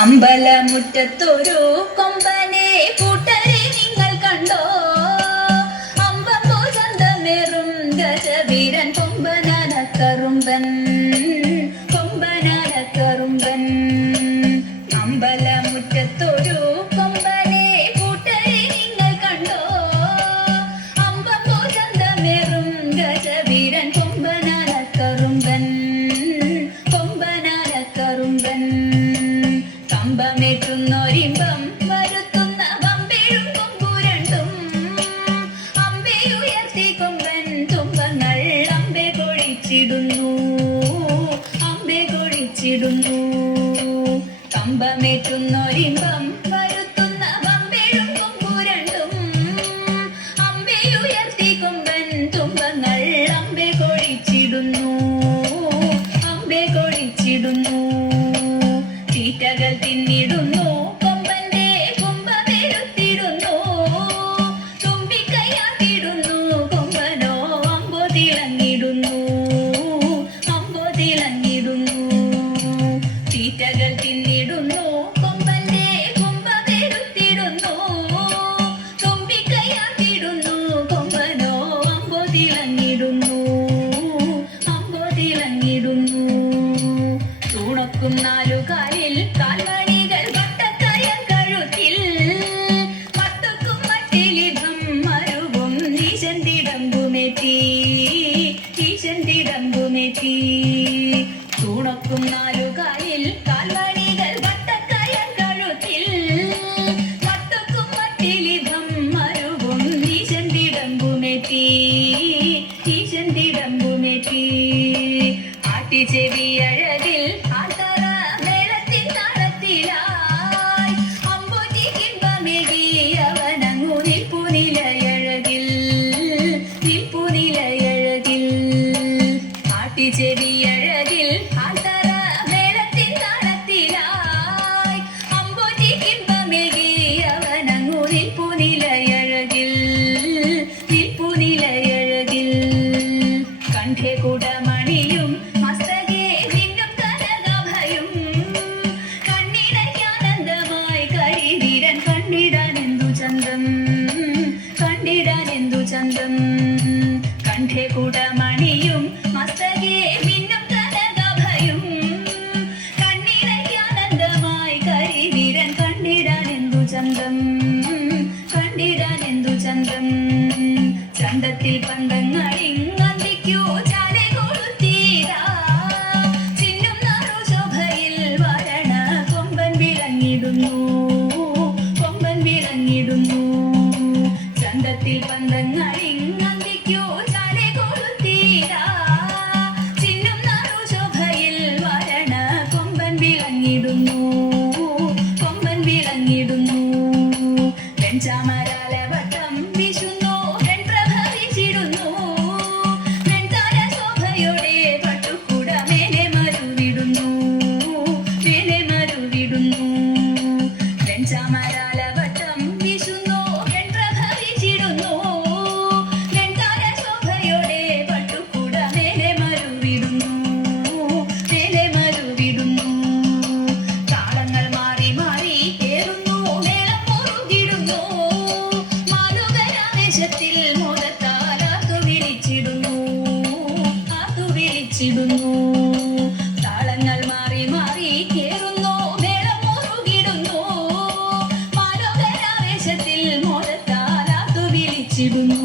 അമ്പലമുറ്റത്തൊരു കൊമ്പനെ കൂട്ടരെ നിങ്ങൾ കണ്ടോ? അമ്പമ്പോ ചന്തമേറും ഗജവീരൻ കൊമ്പനാനക്കറുമ്പൻ കൊമ്പനാനക്കറുമ്പൻ. അമ്പലമുറ്റത്തൊരു കൊമ്പനെ കൂട്ടരെ നിങ്ങൾ കണ്ടോ? അമ്പമ്പോ ചന്തമേറും ഗജവീരൻ കൊമ്പനാനക്കറുമ്പൻ കൊമ്പനാനക്കറുമ്പൻ. കമ്പമേറ്റുന്നൊരിമ്പം വരുത്തുന്ന വമ്പേഴും കൊമ്പുരണ്ടും അമ്പയുയർത്തി കൊമ്പൻ തുമ്പങ്ങൾ അമ്പെ കൊഴിച്ചിടുന്നു അമ്പെ കൊഴിച്ചിടുന്നു. കമ്പമേറ്റുന്നൊരിമ്പം വരുത്തുന്ന വമ്പേഴും കൊമ്പുരണ്ടും അമ്പയുയർത്തി കൊമ്പൻ തുമ്പങ്ങൾ അമ്പെ കൊഴിച്ചിടുന്നു അമ്പെ കൊഴിച്ചിടുന്നു. തീറ്റകൾ തിന്നിടുന്നു കൊമ്പന്റെ കുമ്പമെരുത്തിടുന്നു തുമ്പിക്കൈയാക്കിടുന്നു കൊമ്പനോ അമ്പോ തിളങ്ങിടുന്നു അമ്പോ തിളങ്ങിടുന്നു. തീറ്റകൾ തിന്നിടുന്നു കൊമ്പന്റെ കുമ്പമെരുത്തിടുന്നു തുമ്പിക്കൈയാക്കിടുന്നു കൊമ്പനോ അമ്പോ തിളങ്ങിടുന്നു അമ്പോ തിളങ്ങിടുന്നു. തൂണക്കും നാലുകാലിൽ കാൽമണികൾ വട്ടക്കയം കഴുത്തിൽ മത്തക്കും മട്ടിലിഭം മരുവും ഈശന്തിടമ്പുമേറ്റി ഈശന്തിടമ്പുമേറ്റി. തൂണക്കും നാലുകാലിൽ കാൽമണികൾ വട്ടക്കയം കഴുത്തിൽ മത്തക്കും മട്ടിലിഭം മരുവും ഈശന്തിടമ്പുമേറ്റി ഈശന്തിടമ്പുമേറ്റി. ആട്ടിച്ചെവിയഴകിൽ ആൾത്തറ മേളത്തിൻ താളത്തിലായി അമ്പൂറ്റി കിംബമേകി അവനങ്ങു നിൽപ്പുനിലയഴകിൽ നിൽപ്പുനിലയഴകിൽ. ആട്ടിച്ചെവിയഴകിൽ ആൾത്തറ മേളത്തിൻ താളത്തിലായി അമ്പൂറ്റി കിംബമേകി അവനങ്ങു നിൽപ്പുനിലയഴകിൽ നിൽപ്പുനിലയഴകിൽ. കണ്ഠേ കുടമണിയും മസ്തകേ നിന്നും കനകഭയും കണ്ണിടയ്ക്കാനന്ദമായി കരിവീരൻ കണ്ടിടാനെന്തു ചന്തം കണ്ടിടാനെന്തു ചന്തം. കണ്ഠേ കുടമണിയും മസ്തകേ നിന്നും കനകഭയും കണ്ണിടയ്ക്കാനന്ദമായി കരിവീരൻ കണ്ടിടാനെന്തു ചന്തം കണ്ടിടാനെന്തു ചന്തം. ചന്തത്തിൽ പന്തങ്ങളിങ്ങന്തിക്കു ചാലെ കൊളുത്തീരാ ചിന്നും നാറു ശോഭയിൽ വരണ കൊമ്പൻ വിളങ്ങിടുന്നു കൊമ്പൻ വിളങ്ങിടുന്നു. ചന്തത്തിൽ പന്തങ്ങളിങ്ങന്തിക്കു ചാലെ കൊളുത്തീരാ ചിന്നും നാറു ശോഭയിൽ വരണ കൊമ്പൻ വിളങ്ങിടുന്നു കൊമ്പൻ വിളങ്ങിടുന്നു. വെഞ്ചാമരാലവട്ടം വിശുന്നു വെൺപ്രഭവിച്ചിടുന്നു വെൺതാര ശോഭയോടെ പട്ടുക്കുട മേലെ മരുവിടുന്നു മേലെ മരുവിടുന്നു. വെഞ്ചാമരാലവട്ടം വിശുന്നു വെൺപ്രഭവിച്ചിടുന്നു വെൺതാര ശോഭയോടെ പട്ടുക്കുട മേലെ മരുവിടുന്നു മേലെ മരുവിടുന്നു. താളങ്ങൾ മാറി മാറി കേറുന്നു മേളം മുറുകിടുന്നു മാനുകരാവേശത്തിൽ മോദത്താൽ ആർത്തു വിളിച്ചിടുന്നു ആർത്തു വിളിച്ചിടുന്നു. താളങ്ങൾ മാറി മാറി കേറുന്നു മേളം മുറുകിടുന്നു മാനുകരാവേശത്തിൽ മോദത്താൽ ആർത്തു വിളിച്ചിടുന്നു.